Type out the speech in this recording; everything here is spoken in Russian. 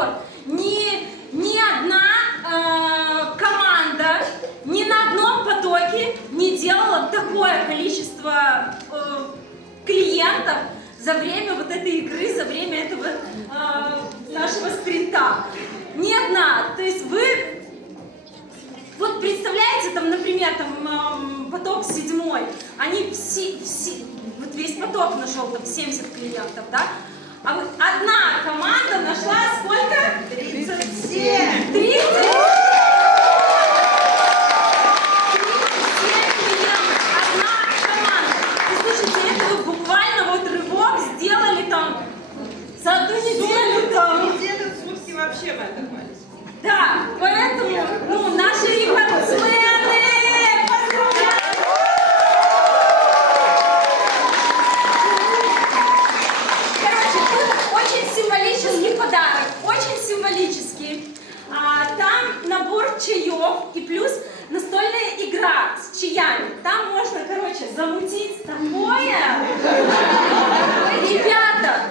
пор ни одна команда ни на одном потоке не делала такое количество клиентов за время вот этой игры, за время этого нашего спринта. Ни одна. То есть вы, вот представляете, там, например, там, поток 7, они все, вот весь поток нашел там 70 клиентов, да? А вот одна команда нашла сколько? 37. 37. За одну неделю там. Неделю, сутки вообще в этом пались. Да, поэтому, ну, наши рекордсмены, поздравляю! Короче, тут очень символический подарок, очень символический. Там набор чаев и плюс настольная игра с чаями. Там можно, короче, замутить такое. Ребята,